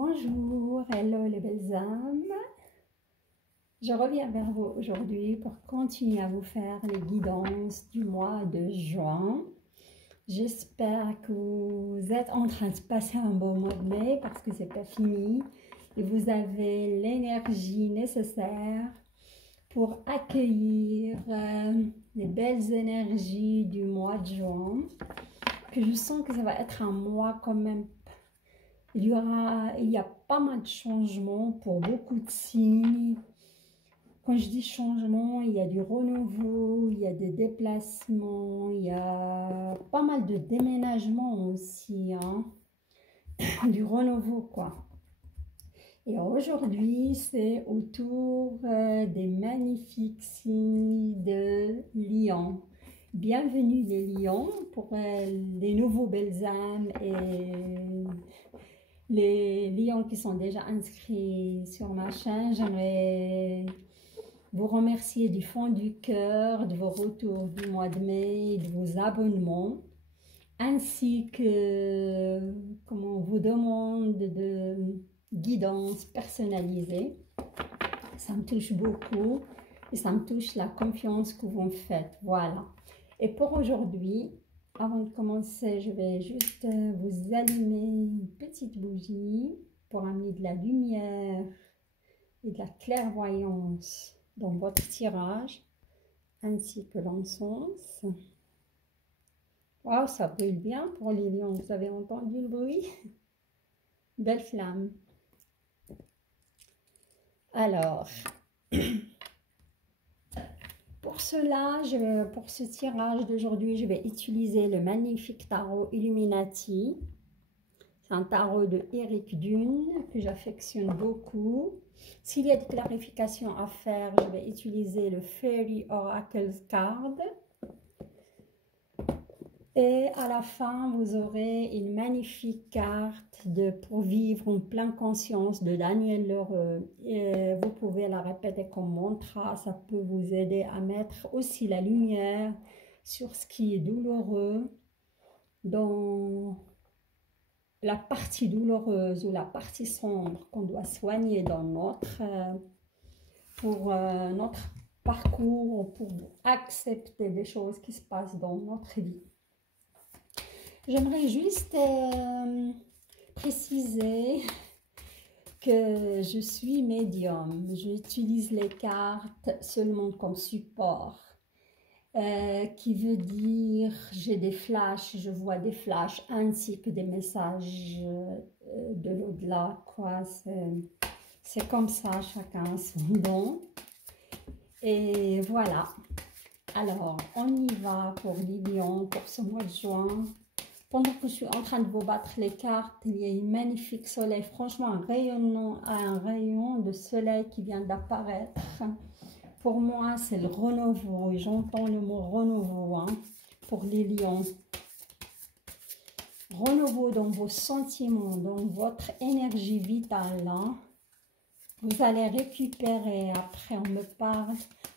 Bonjour, hello les belles âmes. Je reviens vers vous aujourd'hui pour continuer à vous faire les guidances du mois de juin. J'espère que vous êtes en train de passer un bon mois de mai parce que c'est pas fini et vous avez l'énergie nécessaire pour accueillir les belles énergies du mois de juin. Que je sens que ça va être un mois quand même. Il y a pas mal de changements pour beaucoup de signes. Quand je dis changement, il y a du renouveau, il y a des déplacements, il y a pas mal de déménagements aussi, hein. Du renouveau quoi. Et aujourd'hui, c'est autour des magnifiques signes de Lion. Bienvenue les lions pour les nouveaux belles âmes et les lions qui sont déjà inscrits sur ma chaîne. J'aimerais vous remercier du fond du cœur de vos retours du mois de mai, de vos abonnements, ainsi que comment on vous demande de guidance personnalisée. Ça me touche beaucoup et ça me touche la confiance que vous me faites. Voilà. Et pour aujourd'hui, avant de commencer, je vais juste vous allumer une petite bougie pour amener de la lumière et de la clairvoyance dans votre tirage, ainsi que l'encens. Waouh, ça brûle bien pour les lions. Vous avez entendu le bruit? Belle flamme. Alors, pour cela, pour ce tirage d'aujourd'hui, je vais utiliser le magnifique tarot Illuminati. C'est un tarot de Eric Dune que j'affectionne beaucoup. S'il y a des clarifications à faire, je vais utiliser le Fairy Oracle Card. Et à la fin, vous aurez une magnifique carte pour vivre en pleine conscience de Daniel Leroux. Et vous pouvez la répéter comme mantra, ça peut vous aider à mettre aussi la lumière sur ce qui est douloureux dans la partie douloureuse ou la partie sombre qu'on doit soigner dans notre parcours, pour accepter les choses qui se passent dans notre vie. J'aimerais juste préciser que je suis médium. J'utilise les cartes seulement comme support, qui veut dire j'ai des flashs, je vois des flashs ainsi que des messages de l'au-delà, quoi. C'est comme ça, chacun son don. Et voilà. Alors, on y va pour les lions pour ce mois de juin. Pendant que je suis en train de vous battre les cartes, il y a un magnifique soleil, franchement un rayon de soleil qui vient d'apparaître. Pour moi, c'est le renouveau, et j'entends le mot renouveau, hein, pour les lions. Renouveau dans vos sentiments, dans votre énergie vitale, hein. Vous allez récupérer, après on me parle,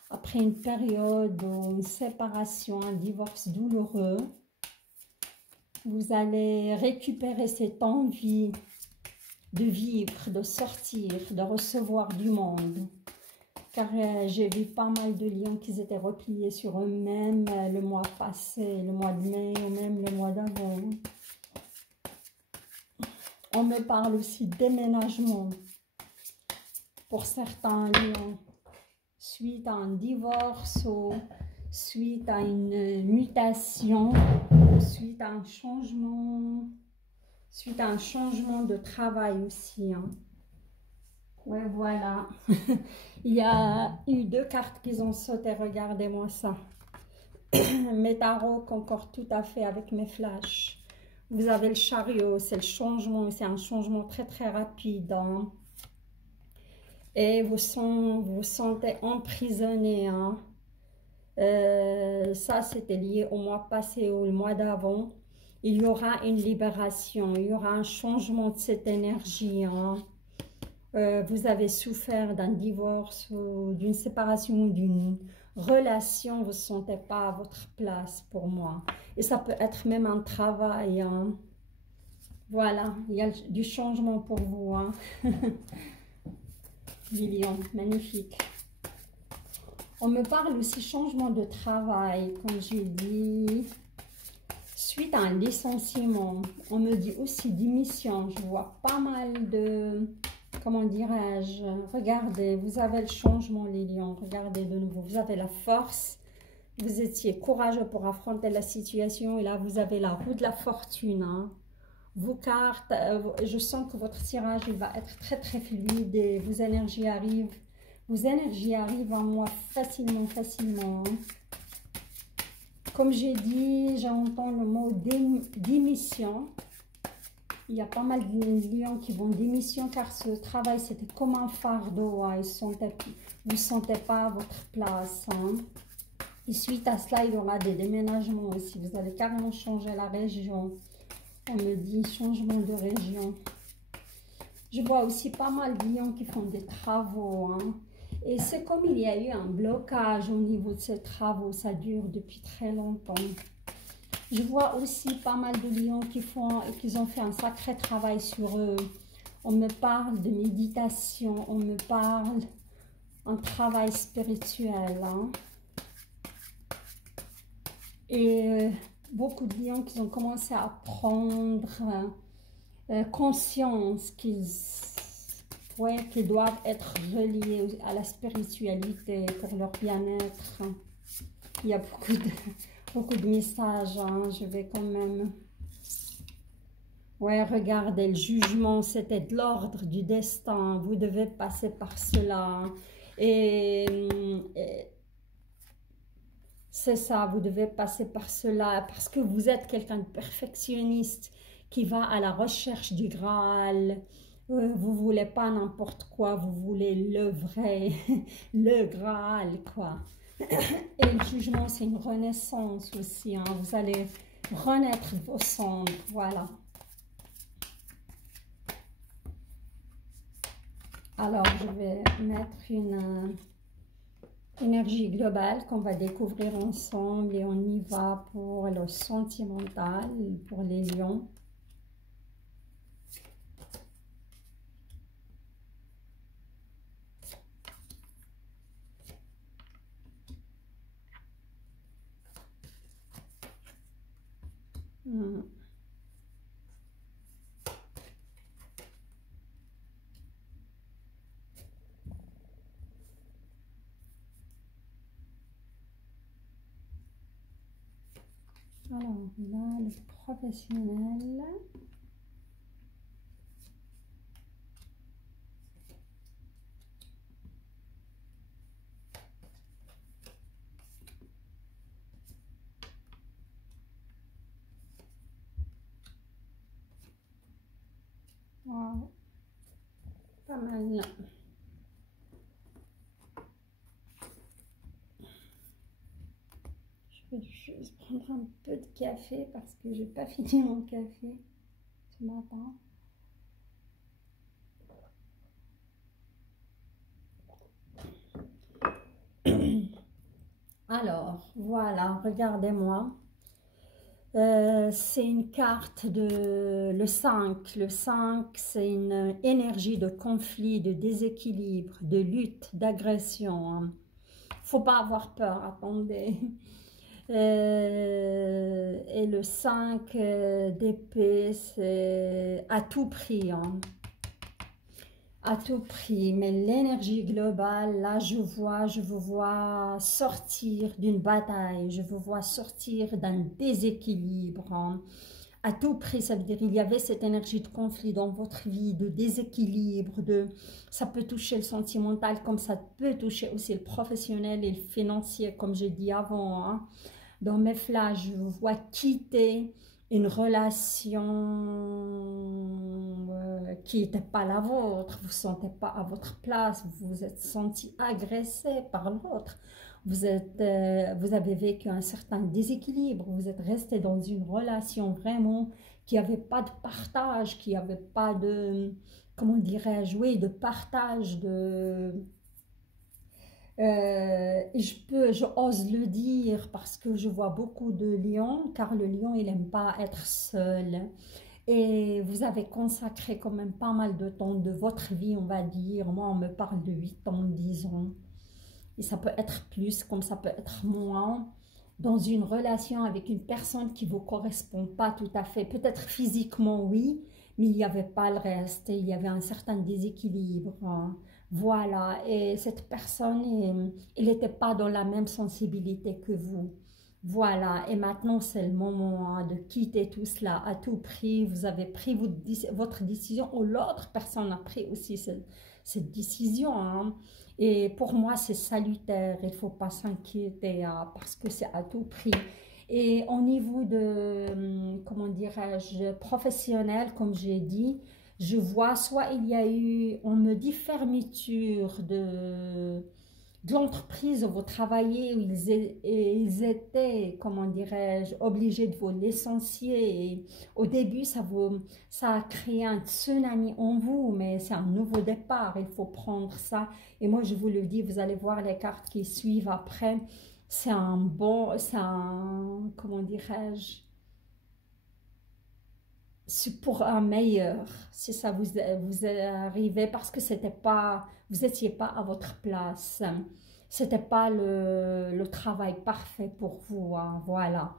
après une période, une séparation, un divorce douloureux, vous allez récupérer cette envie de vivre, de sortir, de recevoir du monde. Car j'ai vu pas mal de lions qui étaient repliés sur eux-mêmes le mois passé, le mois de mai ou même le mois d'avant. On me parle aussi de déménagement pour certains lions, suite à un divorce ou suite à une mutation, suite à un changement de travail aussi, hein. Ouais, voilà. Il y a eu deux cartes qui ont sauté, regardez-moi ça. Mes tarots concordent tout à fait avec mes flashs. Vous avez le chariot, c'est le changement, c'est un changement très très rapide, hein. Et vous sentez emprisonné, hein. Ça, c'était lié au mois passé ou le mois d'avant. Il y aura une libération, il y aura un changement de cette énergie, hein. Vous avez souffert d'un divorce ou d'une séparation ou d'une relation, vous ne vous sentez pas à votre place pour moi. Et ça peut être même un travail, hein. Voilà, il y a du changement pour vous, hein. Les lions, magnifique. On me parle aussi changement de travail, comme j'ai dit, suite à un licenciement. On me dit aussi démission. Je vois pas mal de, comment dirais-je, regardez, vous avez le changement les lions, regardez de nouveau, vous avez la force, vous étiez courageux pour affronter la situation et là vous avez la roue de la fortune, hein. Vos cartes, je sens que votre tirage il va être très très fluide et vos énergies arrivent en moi facilement, facilement. Comme j'ai dit, j'entends le mot démission. Il y a pas mal de lions qui vont démission car ce travail c'était comme un fardeau. Hein. Vous ne sentez pas à votre place. Hein. Et suite à cela, il y aura des déménagements aussi. Vous allez carrément changer la région. On me dit changement de région. Je vois aussi pas mal de lions qui font des travaux. Hein. Et c'est comme il y a eu un blocage au niveau de ces travaux. Ça dure depuis très longtemps. Je vois aussi pas mal de lions qui ont fait un sacré travail sur eux. On me parle de méditation. On me parle d'un travail spirituel. Hein. Et beaucoup de lions qui ont commencé à prendre conscience qu'ils doivent être reliés à la spiritualité pour leur bien-être. Il y a beaucoup de messages, hein. Je vais quand même... Ouais, regardez, le jugement, c'était de l'ordre du destin. Vous devez passer par cela. Et c'est ça, vous devez passer par cela parce que vous êtes quelqu'un de perfectionniste qui va à la recherche du Graal. Vous voulez pas n'importe quoi, vous voulez le vrai, le Graal, quoi. Et le jugement, c'est une renaissance aussi. Hein. Vous allez renaître de vos cendres, voilà. Alors, je vais mettre une énergie globale qu'on va découvrir ensemble et on y va pour le sentimental, pour les lions. Alors là, le professionnel. Wow. Pas mal. Je vais juste prendre un peu de café parce que j'ai pas fini mon café ce matin. Alors, voilà, regardez-moi. C'est une carte de le 5. Le 5, c'est une énergie de conflit, de déséquilibre, de lutte, d'agression. Hein. Faut pas avoir peur, attendez. Et le 5 d'épée, c'est à tout prix. Hein. À tout prix, mais l'énergie globale, là je vous vois sortir d'une bataille, je vous vois sortir d'un déséquilibre, hein. À tout prix, ça veut dire il y avait cette énergie de conflit dans votre vie, de déséquilibre, ça peut toucher le sentimental comme ça peut toucher aussi le professionnel et le financier, comme j'ai dit avant, hein. Dans mes flashs, je vous vois quitter une relation qui n'était pas la vôtre, vous ne vous sentez pas à votre place, vous vous êtes senti agressé par l'autre, vous avez vécu un certain déséquilibre, vous êtes resté dans une relation vraiment qui n'avait pas de partage, qui n'avait pas de, comment dirais-je, oui, de partage, je ose le dire parce que je vois beaucoup de lions, car le lion, il n'aime pas être seul. Et vous avez consacré quand même pas mal de temps de votre vie, on va dire. Moi, on me parle de 8 ans, 10 ans. Et ça peut être plus, comme ça peut être moins. Dans une relation avec une personne qui ne vous correspond pas tout à fait. Peut-être physiquement, oui, mais il n'y avait pas le reste. Il y avait un certain déséquilibre. Voilà. Et cette personne, elle n'était pas dans la même sensibilité que vous. Voilà, et maintenant c'est le moment de quitter tout cela à tout prix. Vous avez pris votre décision ou l'autre personne a pris aussi cette décision, hein. Et pour moi c'est salutaire, il ne faut pas s'inquiéter parce que c'est à tout prix. Et au niveau de, comment dirais-je, professionnel, comme j'ai dit, je vois soit il y a eu, on me dit fermeture de l'entreprise où vous travaillez, où ils étaient, comment dirais-je, obligés de vous licencier. Et au début, ça a créé un tsunami en vous, mais c'est un nouveau départ, il faut prendre ça. Et moi, je vous le dis, vous allez voir les cartes qui suivent après. Comment dirais-je, c'est pour un meilleur, si ça vous est arrivé, parce que c'était pas, vous n'étiez pas à votre place. C'était pas le travail parfait pour vous, hein, voilà.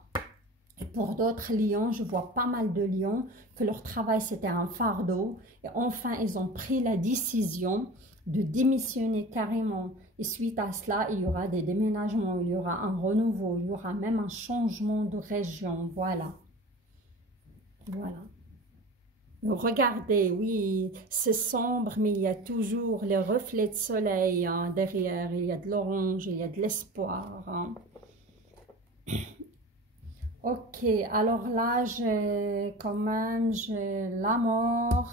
Et pour d'autres lions, je vois pas mal de lions que leur travail c'était un fardeau. Et enfin, ils ont pris la décision de démissionner carrément. Et suite à cela, il y aura des déménagements, il y aura un renouveau, il y aura même un changement de région, voilà. Voilà. Regardez, oui, c'est sombre, mais il y a toujours les reflets de soleil, hein, derrière. Il y a de l'orange, il y a de l'espoir, hein. Ok, alors là, j'ai la mort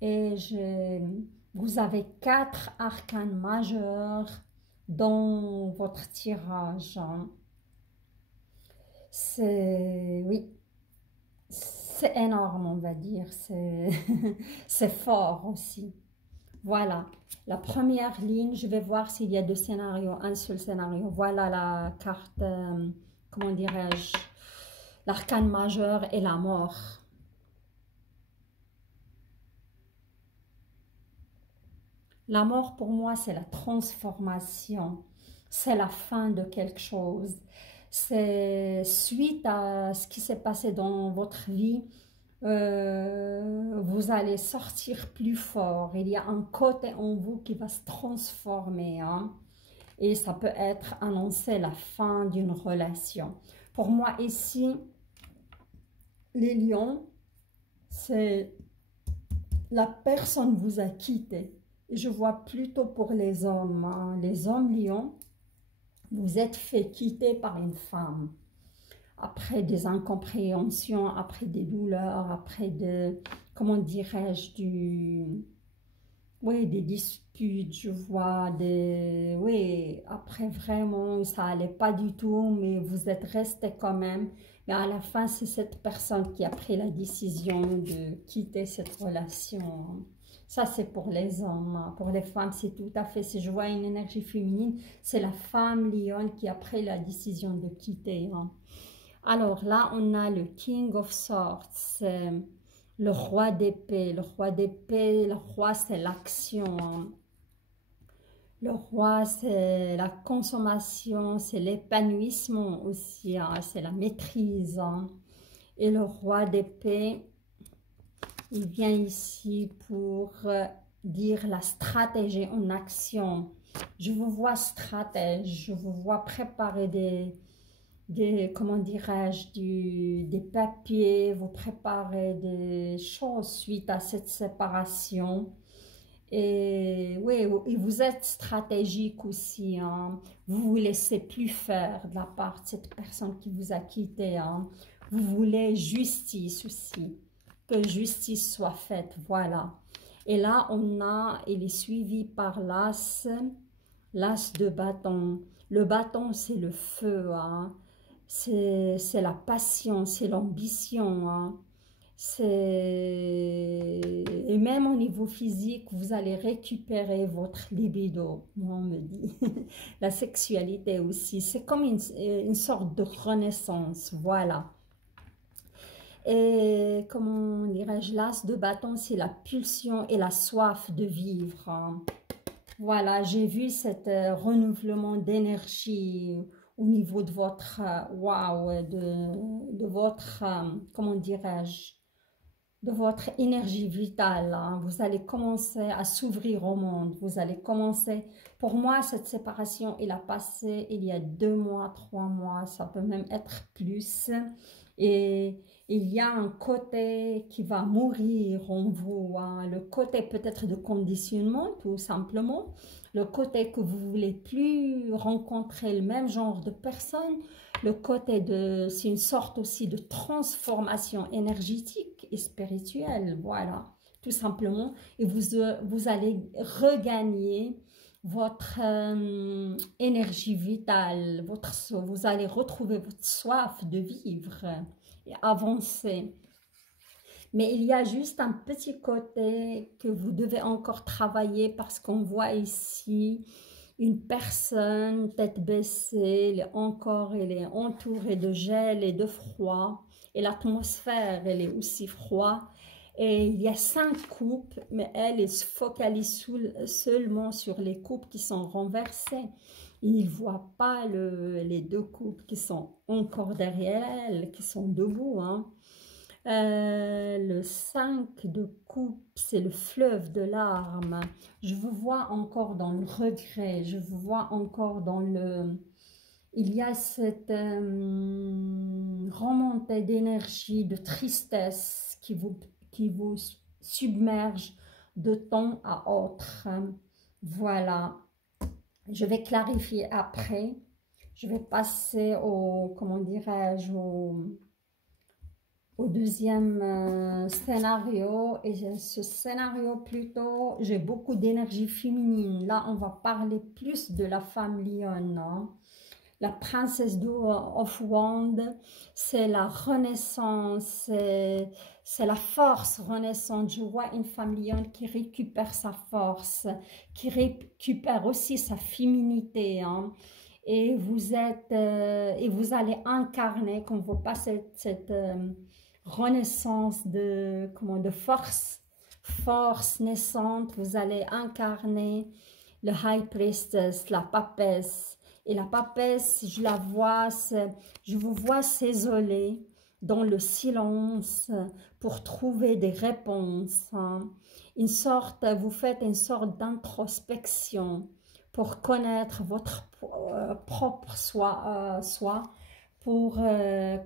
et vous avez 4 arcanes majeurs dans votre tirage, hein. Oui, c'est énorme, on va dire. C'est fort aussi. Voilà. La première ligne, je vais voir s'il y a deux scénarios, un seul scénario. Voilà la carte, comment dirais-je, l'arcane majeur et la mort. La mort, pour moi, c'est la transformation. C'est la fin de quelque chose. C'est suite à ce qui s'est passé dans votre vie, vous allez sortir plus fort. Il y a un côté en vous qui va se transformer, hein. Et ça peut être annoncer la fin d'une relation. Pour moi, ici, les lions, c'est la personne vous a quitté. Et je vois plutôt pour les hommes, hein. Les hommes lions, vous êtes fait quitter par une femme. Après des incompréhensions, après des douleurs, après comment dirais-je, oui, des disputes, je vois, oui, après vraiment, ça allait pas du tout, mais vous êtes resté quand même. Mais à la fin, c'est cette personne qui a pris la décision de quitter cette relation. Ça, c'est pour les hommes. Pour les femmes, c'est tout à fait, si je vois une énergie féminine, c'est la femme lionne qui a pris la décision de quitter, hein. Alors là, on a le King of Swords, le roi d'épée. Le roi d'épée, le roi, c'est l'action, hein. Le roi, c'est la consommation, c'est l'épanouissement aussi, hein. C'est la maîtrise, hein. Et le roi d'épée, il vient ici pour dire la stratégie en action. Je vous vois stratège, je vous vois préparer comment dirais-je, des papiers, vous préparez des choses suite à cette séparation. Et oui, et vous êtes stratégique aussi, hein. Vous ne vous laissez plus faire de la part de cette personne qui vous a quitté, hein. Vous voulez justice aussi, que justice soit faite, voilà. Et là, il est suivi par l'as de bâton. Le bâton, c'est le feu, hein. C'est la passion, c'est l'ambition, hein. Et même au niveau physique, vous allez récupérer votre libido, moi on me dit. La sexualité aussi, c'est comme une sorte de renaissance, voilà. Et comment dirais-je, l'as de bâton, c'est la pulsion et la soif de vivre, hein. Voilà, j'ai vu cet renouvellement d'énergie au niveau de votre, waouh, de votre, comment dirais-je, de votre énergie vitale, hein. Vous allez commencer à s'ouvrir au monde. Vous allez commencer. Pour moi, cette séparation, il a passé il y a 2 mois, 3 mois, ça peut même être plus. Et il y a un côté qui va mourir en vous, hein. Le côté peut-être de conditionnement, tout simplement. Le côté que vous voulez plus rencontrer le même genre de personnes. Le côté de, c'est une sorte aussi de transformation énergétique et spirituelle, voilà, tout simplement. Et vous allez regagner votre énergie vitale, vous allez retrouver votre soif de vivre et avancer. Mais il y a juste un petit côté que vous devez encore travailler parce qu'on voit ici une personne tête baissée, elle est entourée de gel et de froid. Et l'atmosphère, elle est aussi froide. Et il y a 5 coupes, mais elle se focalise seulement sur les coupes qui sont renversées. Il ne voit pas les 2 coupes qui sont encore derrière elle, qui sont debout, hein. Le 5 de coupe, c'est le fleuve de larmes. Je vous vois encore dans le regret, je vous vois encore dans le... Il y a cette remontée d'énergie, de tristesse qui vous submerge de temps à autre. Voilà, je vais clarifier après. Je vais passer au, comment dirais-je, au deuxième scénario. Et ce scénario plutôt, j'ai beaucoup d'énergie féminine. Là, on va parler plus de la femme lionne, hein. La princesse of Wand, c'est la renaissance, c'est la force renaissante. Je vois une femme lionne qui récupère sa force, qui récupère aussi sa féminité, hein. Et vous êtes, et vous allez incarner, quand vous passez cette renaissance de, comment, de force naissante, vous allez incarner le High Priestess, la papesse. Et la papesse, je la vois, je vous vois s'isoler dans le silence pour trouver des réponses, hein. Une sorte, vous faites une sorte d'introspection pour connaître votre propre soi, pour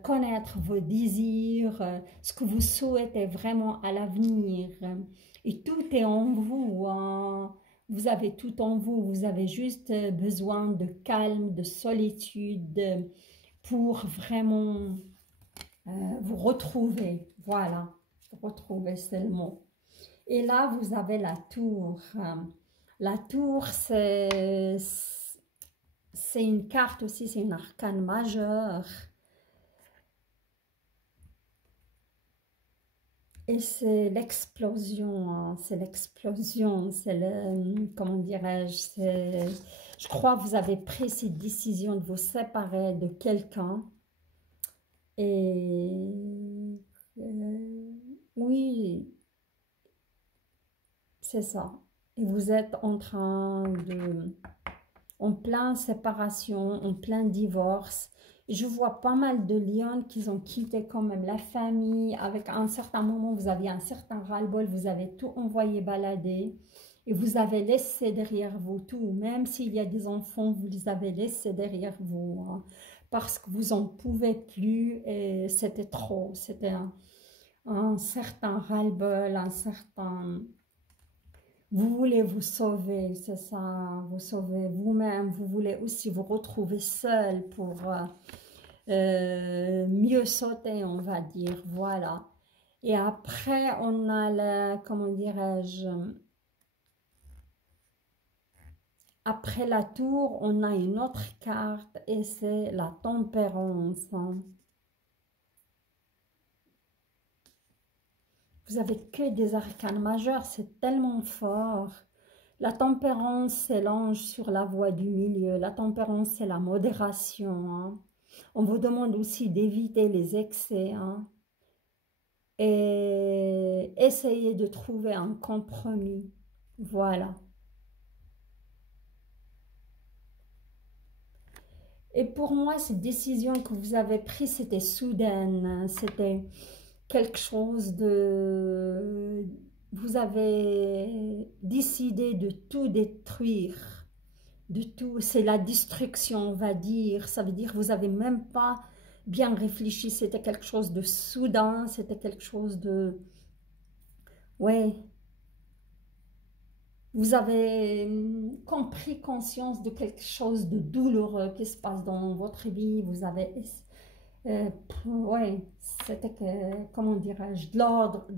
connaître vos désirs, ce que vous souhaitez vraiment à l'avenir. Et tout est en vous, hein. Vous avez tout en vous, vous avez juste besoin de calme, de solitude pour vraiment vous retrouver. Voilà, vous retrouver, c'est le mot. Et là, vous avez la tour. La tour, c'est une carte aussi, c'est une arcane majeure. Et c'est l'explosion, hein, c'est l'explosion, c'est le, comment dirais-je, je crois que vous avez pris cette décision de vous séparer de quelqu'un. Et oui, c'est ça. Et vous êtes en train de, en plein séparation, en plein divorce. Je vois pas mal de lions qui ont quitté quand même la famille. Avec un certain moment, vous aviez un certain ras-le-bol, vous avez tout envoyé balader. Et vous avez laissé derrière vous tout. Même s'il y a des enfants, vous les avez laissés derrière vous, hein, parce que vous en pouvez plus et c'était trop. C'était un certain ras-le-bol, un certain... Vous voulez vous sauver, c'est ça, vous sauver vous-même. Vous voulez aussi vous retrouver seul pour mieux sauter, on va dire, voilà. Et après, on a le, comment dirais-je, après la tour, on a une autre carte et c'est la tempérance, hein. Vous avez que des arcanes majeures, c'est tellement fort. La tempérance, c'est l'ange sur la voie du milieu. La tempérance, c'est la modération, hein. On vous demande aussi d'éviter les excès, hein. et essayez de trouver un compromis. Voilà. Et pour moi, cette décision que vous avez prise, c'était soudaine. C'était quelque chose de... Vous avez décidé de tout détruire, de tout. C'est la destruction, on va dire. Ça veut dire que vous n'avez même pas bien réfléchi. C'était quelque chose de soudain. C'était quelque chose de... Ouais. Vous avez compris conscience de quelque chose de douloureux qui se passe dans votre vie. Vous avez... ouais, c'était que, comment dirais-je, de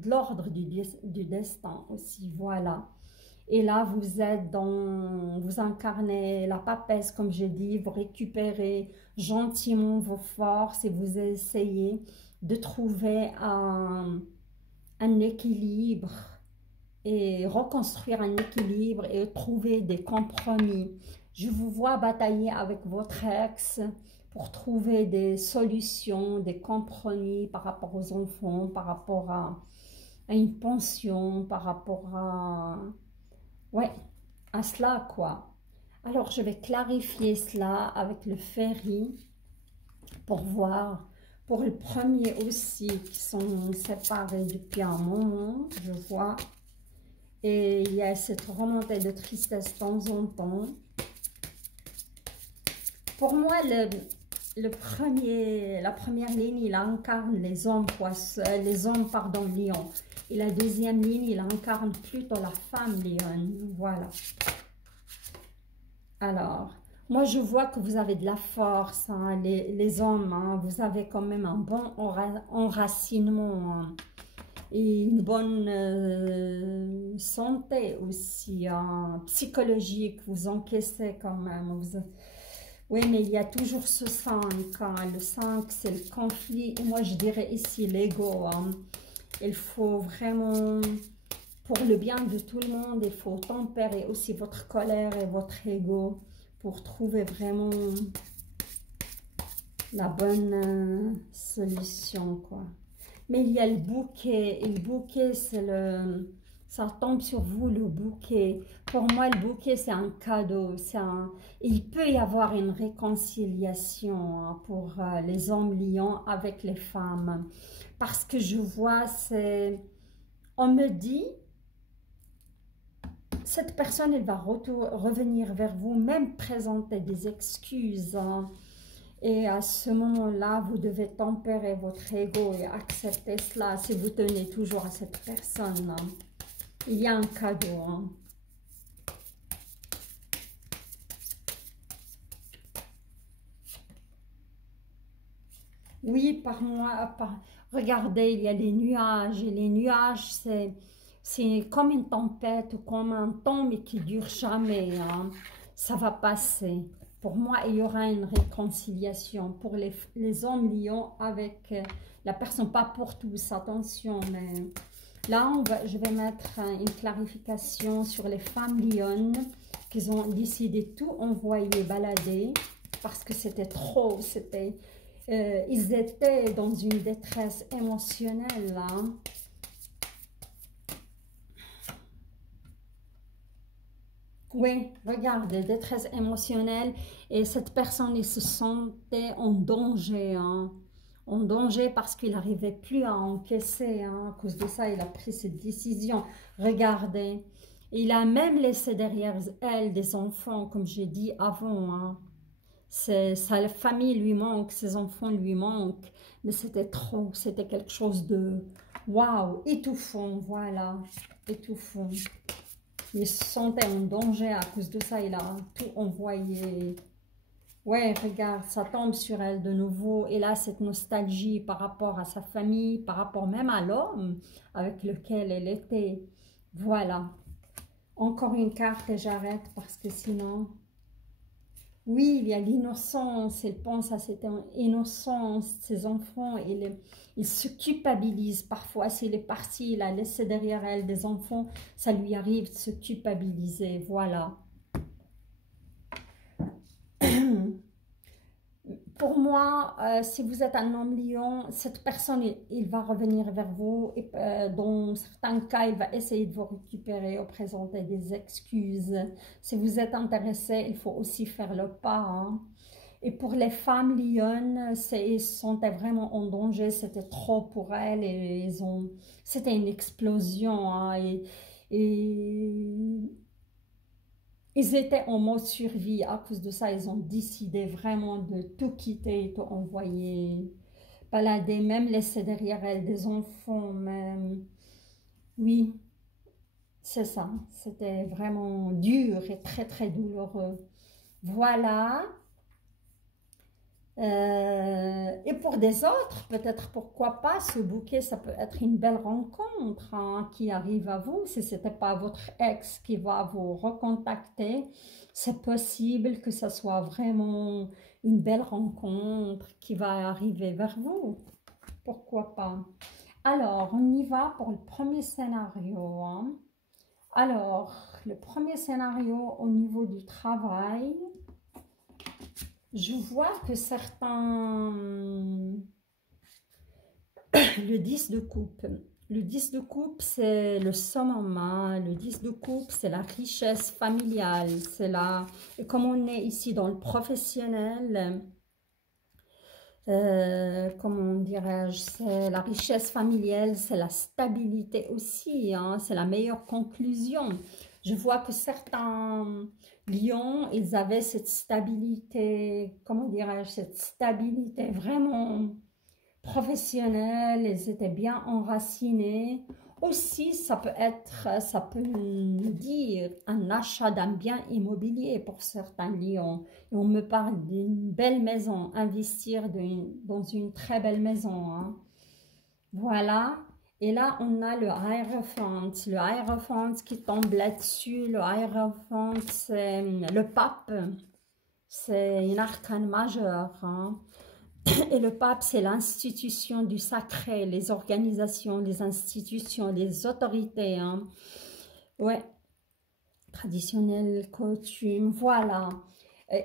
l'ordre du destin aussi, voilà. Et là, vous êtes dans, vous incarnez la papesse, comme j'ai dit, vous récupérez gentiment vos forces et vous essayez de trouver un équilibre et reconstruire un équilibre et trouver des compromis. Je vous vois batailler avec votre ex pour trouver des solutions, des compromis par rapport aux enfants, par rapport à une pension, par rapport à... Ouais, à cela, quoi. Alors, je vais clarifier cela avec le ferry pour voir. Pour le premier aussi, qui sont séparés depuis un moment, je vois. Et il y a cette remontée de tristesse de temps en temps. Pour moi, la première ligne, il incarne les hommes lions. Et la deuxième ligne, il incarne plutôt la femme lionne. Voilà. Alors, moi, je vois que vous avez de la force, hein, les hommes. Hein, vous avez quand même un bon enracinement. Hein, et une bonne santé aussi, hein, psychologique. Vous encaissez quand même. Oui, mais il y a toujours ce 5. Hein. Le 5, c'est le conflit. Et moi, je dirais ici l'ego. Hein. Il faut vraiment, pour le bien de tout le monde, il faut tempérer aussi votre colère et votre ego pour trouver vraiment la bonne solution, quoi. Mais il y a le bouquet. Et le bouquet, c'est le... Ça tombe sur vous, le bouquet. Pour moi, le bouquet, c'est un cadeau. Il peut y avoir une réconciliation hein, pour les hommes lions avec les femmes. Parce que je vois, c'est... On me dit, cette personne, elle va revenir vers vous, même présenter des excuses. Hein. Et à ce moment-là, vous devez tempérer votre ego et accepter cela si vous tenez toujours à cette personne. Hein. Il y a un cadeau. Hein. Oui, par moi, regardez, il y a les nuages. Et les nuages, c'est comme une tempête ou comme un temps, mais qui dure jamais. Hein. Ça va passer. Pour moi, il y aura une réconciliation pour les hommes lions avec la personne, pas pour tous, attention, mais là, je vais mettre une clarification sur les femmes lionnes qui ont décidé de tout envoyer balader parce que c'était trop, ils étaient dans une détresse émotionnelle. Hein. Oui, regardez, détresse émotionnelle et cette personne, il se sentait en danger. Hein. En danger parce qu'il n'arrivait plus à encaisser. Hein. À cause de ça, il a pris cette décision. Regardez, il a même laissé derrière elle des enfants, comme j'ai dit avant. Hein. Sa famille lui manque, ses enfants lui manquent. Mais c'était trop, c'était quelque chose de waouh, étouffant, voilà, étouffant. Il se sentait en danger à cause de ça, il a tout envoyé. Ouais, regarde, ça tombe sur elle de nouveau. Et là, cette nostalgie par rapport à sa famille, par rapport même à l'homme avec lequel elle était. Voilà. Encore une carte et j'arrête parce que sinon... Oui, il y a l'innocence. Elle pense à cette innocence, ses enfants. Il se culpabilise parfois. S'il est parti, il a laissé derrière elle des enfants. Ça lui arrive de se culpabiliser. Voilà. pour moi, si vous êtes un homme lion, cette personne, il va revenir vers vous et dans certains cas, il va essayer de vous récupérer ou présenter des excuses. Si vous êtes intéressé, il faut aussi faire le pas, hein. Et pour les femmes lionnes, ils se sentaient vraiment en danger, c'était trop pour elles et c'était une explosion, hein, et ils étaient en mode survie. À cause de ça, ils ont décidé vraiment de tout quitter, tout envoyer, balader, même laisser derrière elles des enfants, même. Oui, c'est ça. C'était vraiment dur et très, très douloureux. Voilà. Et pour des autres, peut-être pourquoi pas, ce bouquet, ça peut être une belle rencontre, hein, qui arrive à vous. Si ce n'était pas votre ex qui va vous recontacter, c'est possible que ce soit vraiment une belle rencontre qui va arriver vers vous. Pourquoi pas? Alors, on y va pour le premier scénario, hein. Alors, le premier scénario au niveau du travail. Je vois que certains... Le 10 de coupe. Le 10 de coupe, c'est le summum, hein. Le 10 de coupe, c'est la richesse familiale. C'est la... Et comme on est ici dans le professionnel, comment dirais-je, c'est la richesse familiale, c'est la stabilité aussi, hein. C'est la meilleure conclusion. Je vois que certains lions, ils avaient cette stabilité, comment dirais-je, cette stabilité vraiment professionnelle, ils étaient bien enracinés. Aussi, ça peut nous dire un achat d'un bien immobilier pour certains lions. Et on me parle d'une belle maison, investir dans une très belle maison, hein. Voilà. Et là, on a le Hierophant. Le Hierophant qui tombe là-dessus. Le Hierophant, c'est le pape. C'est une arcane majeure, hein. Et le pape, c'est l'institution du sacré, les organisations, les institutions, les autorités, hein. Ouais, traditionnel, coutume, voilà.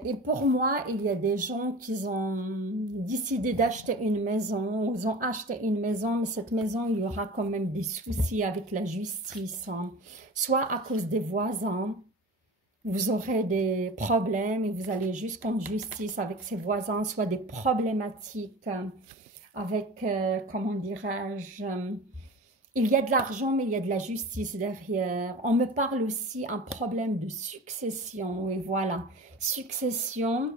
Et pour moi, il y a des gens qui ont décidé d'acheter une maison, ils ont acheté une maison, mais cette maison, il y aura quand même des soucis avec la justice, hein. Soit à cause des voisins, vous aurez des problèmes et vous allez jusqu'en justice avec ces voisins, soit des problématiques avec, comment dirais-je, il y a de l'argent, mais il y a de la justice derrière. On me parle aussi un problème de succession, et voilà, succession,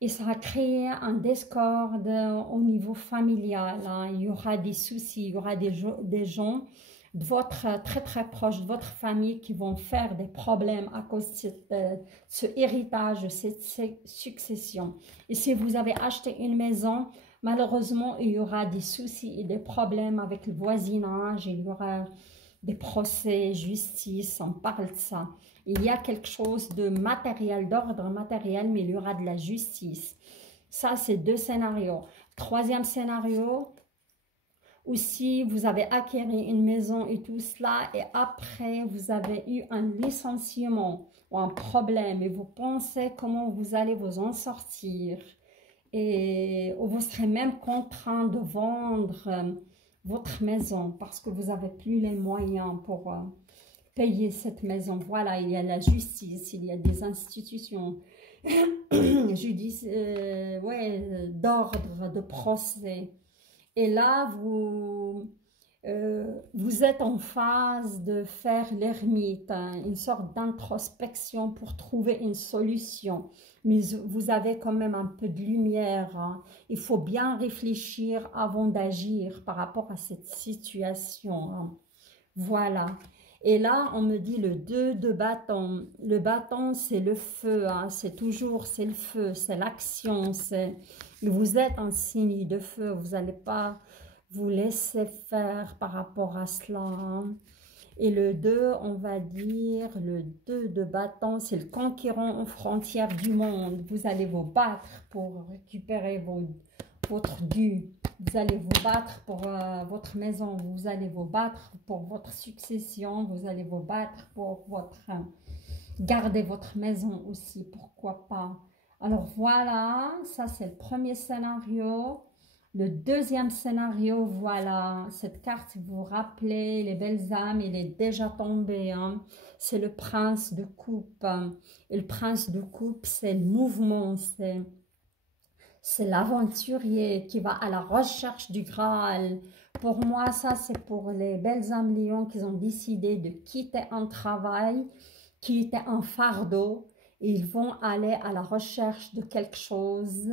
et ça a créé un discorde au niveau familial, hein. Il y aura des soucis, il y aura des gens de votre très très proche de votre famille qui vont faire des problèmes à cause de ce héritage, de cette succession. Et si vous avez acheté une maison, malheureusement, il y aura des soucis et des problèmes avec le voisinage, il y aura des procès, justice, on parle de ça. Il y a quelque chose de matériel, d'ordre matériel, mais il y aura de la justice. Ça, c'est deux scénarios. Troisième scénario, aussi, vous avez acquéri une maison et tout cela, et après, vous avez eu un licenciement ou un problème, et vous pensez comment vous allez vous en sortir. Et vous serez même contraint de vendre votre maison parce que vous n'avez plus les moyens pour payer cette maison. Voilà, il y a la justice, il y a des institutions ouais, d'ordre, de procès. Et là, vous êtes en phase de faire l'ermite, hein, une sorte d'introspection pour trouver une solution. Mais vous avez quand même un peu de lumière, hein. Il faut bien réfléchir avant d'agir par rapport à cette situation, hein. Voilà. Et là, on me dit le 2 de bâton. Le bâton, c'est le feu, hein. C'est toujours, c'est le feu, c'est l'action. Vous êtes un signe de feu, vous n'allez pas vous laisser faire par rapport à cela, hein. Et le 2, on va dire, le 2 de bâton, c'est le conquérant aux frontières du monde. Vous allez vous battre pour récupérer votre dû. Vous allez vous battre pour votre maison. Vous allez vous battre pour votre succession. Vous allez vous battre pour garder votre maison aussi. Pourquoi pas? Alors voilà, ça c'est le premier scénario. Le deuxième scénario, voilà, cette carte, si vous vous rappelez, les belles âmes, il est déjà tombé, hein. C'est le prince de coupe. Et le prince de coupe, c'est le mouvement, c'est l'aventurier qui va à la recherche du Graal. Pour moi, ça, c'est pour les belles âmes lions qui ont décidé de quitter un travail, quitter un fardeau. Et ils vont aller à la recherche de quelque chose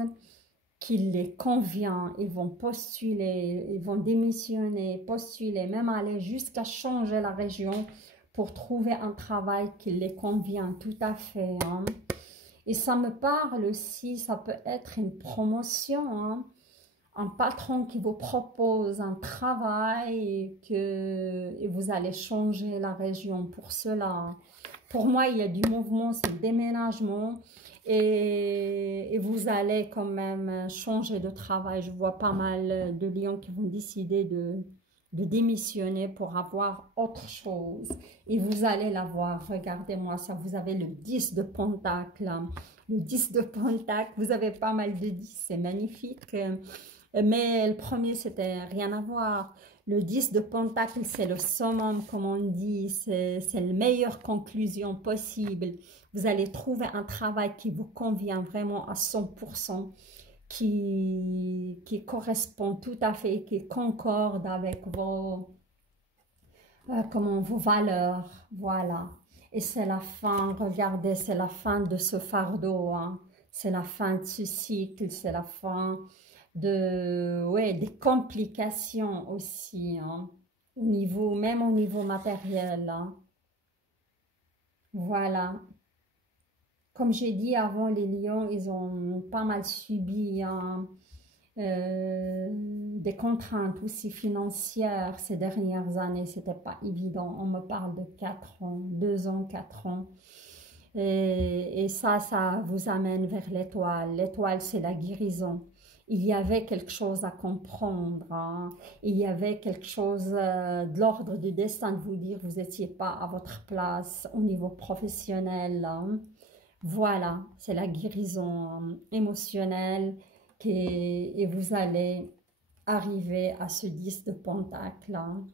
qui les convient. Ils vont postuler, ils vont démissionner, postuler, même aller jusqu'à changer la région pour trouver un travail qui les convient tout à fait, hein. Et ça me parle aussi, ça peut être une promotion, hein. Un patron qui vous propose un travail et vous allez changer la région pour cela. Pour moi, il y a du mouvement, c'est le déménagement et vous allez quand même changer de travail. Je vois pas mal de lions qui vont décider de démissionner pour avoir autre chose. Et vous allez l'avoir, regardez-moi ça, vous avez le 10 de Pentacle. Le 10 de Pentacle, vous avez pas mal de 10, c'est magnifique. Mais le premier, c'était rien à voir. Le 10 de Pentacle, c'est le summum, comme on dit. C'est la meilleure conclusion possible. Vous allez trouver un travail qui vous convient vraiment à 100%, qui correspond tout à fait, qui concorde avec vos valeurs. Voilà. Et c'est la fin, regardez, c'est la fin de ce fardeau, hein. C'est la fin de ce cycle, c'est la fin ouais, des complications aussi, hein, même au niveau matériel, hein. Voilà. Comme j'ai dit avant, les lions, ils ont pas mal subi, hein, des contraintes aussi financières ces dernières années. C'était pas évident. On me parle de 4 ans, 2 ans, 4 ans. Et ça vous amène vers l'étoile. L'étoile, c'est la guérison. Il y avait quelque chose à comprendre, hein. Il y avait quelque chose de l'ordre du destin de vous dire vous n'étiez pas à votre place au niveau professionnel, hein. Voilà, c'est la guérison émotionnelle et vous allez arriver à ce 10 de Pentacle, hein,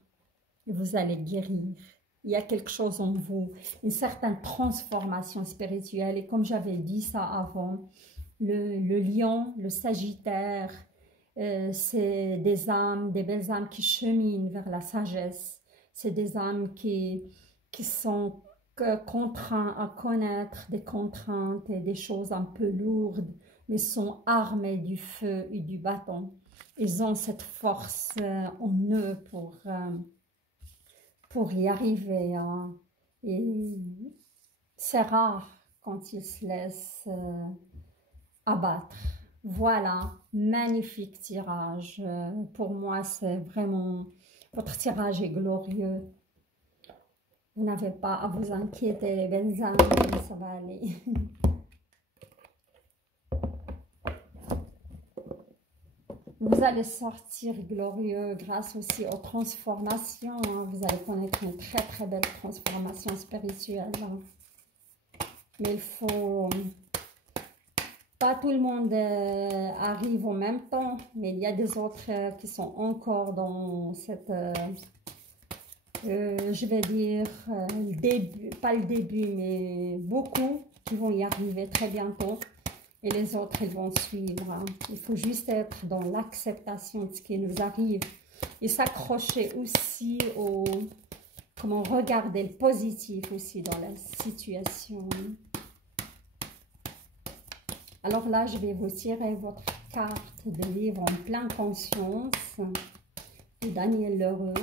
et vous allez guérir. Il y a quelque chose en vous, une certaine transformation spirituelle. Et comme j'avais dit ça avant, le lion, le sagittaire, c'est des âmes, des belles âmes qui cheminent vers la sagesse. C'est des âmes qui sont contraintes à connaître des contraintes et des choses un peu lourdes, mais sont armés du feu et du bâton. Ils ont cette force en eux pour y arriver, hein. Et c'est rare quand ils se laissent abattre. Voilà, magnifique tirage. Pour moi, c'est vraiment... Votre tirage est glorieux. Vous n'avez pas à vous inquiéter, les belles âmes, ça va aller. Vous allez sortir glorieux grâce aussi aux transformations, hein. Vous allez connaître une très très belle transformation spirituelle, hein. Mais il faut... Pas tout le monde arrive en même temps, mais il y a des autres qui sont encore dans cette... je vais dire, le début, pas le début, mais beaucoup qui vont y arriver très bientôt. Et les autres, ils vont suivre, hein. Il faut juste être dans l'acceptation de ce qui nous arrive et s'accrocher aussi au... Comment regarder le positif aussi dans la situation. Alors là, je vais vous tirer votre carte de livre en pleine conscience de Daniel Leroux.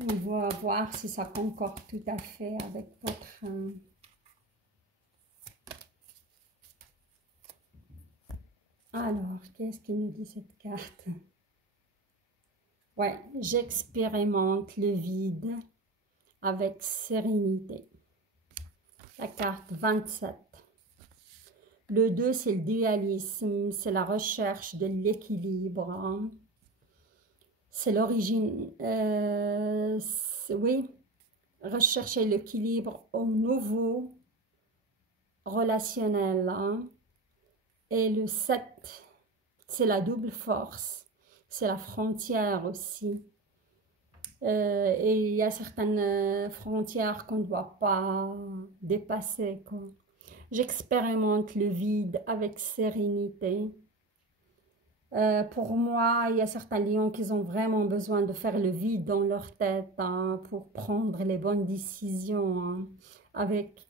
On va voir si ça concorde tout à fait avec votre... Alors, qu'est-ce qu'il nous dit cette carte? Ouais, j'expérimente le vide avec sérénité. La carte 27. Le 2, c'est le dualisme, c'est la recherche de l'équilibre, hein. C'est l'origine, oui, rechercher l'équilibre au nouveau relationnel, hein. Et le 7, c'est la double force. C'est la frontière aussi. Et il y a certaines frontières qu'on ne doit pas dépasser, quoi. J'expérimente le vide avec sérénité. Pour moi, il y a certains lions qui ont vraiment besoin de faire le vide dans leur tête, hein, pour prendre les bonnes décisions, hein, avec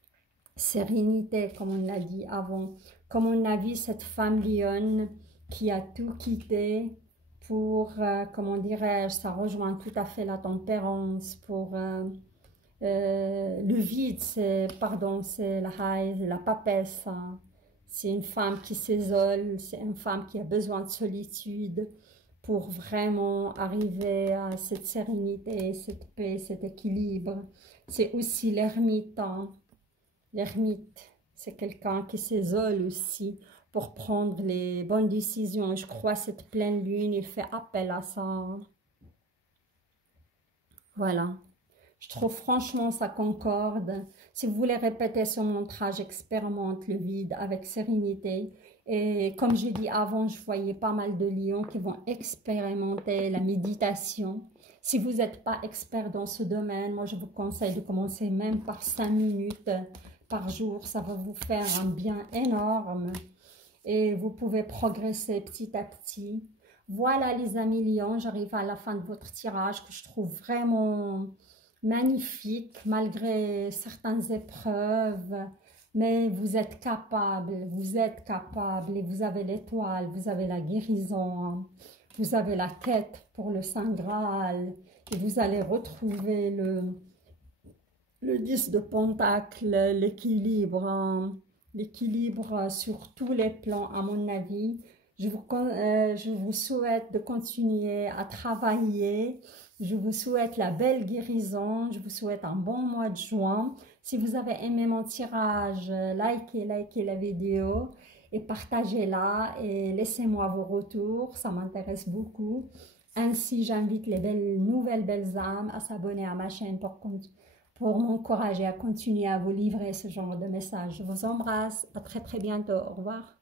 sérénité, comme on l'a dit avant. Comme on a vu cette femme lionne qui a tout quitté pour, comment dirais-je, ça rejoint tout à fait la tempérance, pour le vide, c'est, pardon, c'est la papesse, hein. C'est une femme qui s'isole, c'est une femme qui a besoin de solitude pour vraiment arriver à cette sérénité, cette paix, cet équilibre. C'est aussi l'ermite, hein. L'ermite, c'est quelqu'un qui s'isole aussi pour prendre les bonnes décisions. Je crois que cette pleine lune, il fait appel à ça, hein. Voilà. Je trouve franchement ça concorde. Si vous voulez répéter ce mantra, j'expérimente le vide avec sérénité. Et comme je dis avant, je voyais pas mal de lions qui vont expérimenter la méditation. Si vous n'êtes pas expert dans ce domaine, moi je vous conseille de commencer même par 5 minutes par jour. Ça va vous faire un bien énorme. Et vous pouvez progresser petit à petit. Voilà les amis lions, j'arrive à la fin de votre tirage que je trouve vraiment magnifique malgré certaines épreuves, mais vous êtes capable et vous avez l'étoile, vous avez la guérison, hein. Vous avez la quête pour le Saint Graal et vous allez retrouver le 10 de Pentacle, l'équilibre, hein. L'équilibre sur tous les plans à mon avis. Je vous souhaite de continuer à travailler. Je vous souhaite la belle guérison. Je vous souhaite un bon mois de juin. Si vous avez aimé mon tirage, likez la vidéo et partagez-la et laissez-moi vos retours. Ça m'intéresse beaucoup. Ainsi, j'invite les nouvelles belles âmes à s'abonner à ma chaîne pour m'encourager à continuer à vous livrer ce genre de messages. Je vous embrasse. À très très bientôt. Au revoir.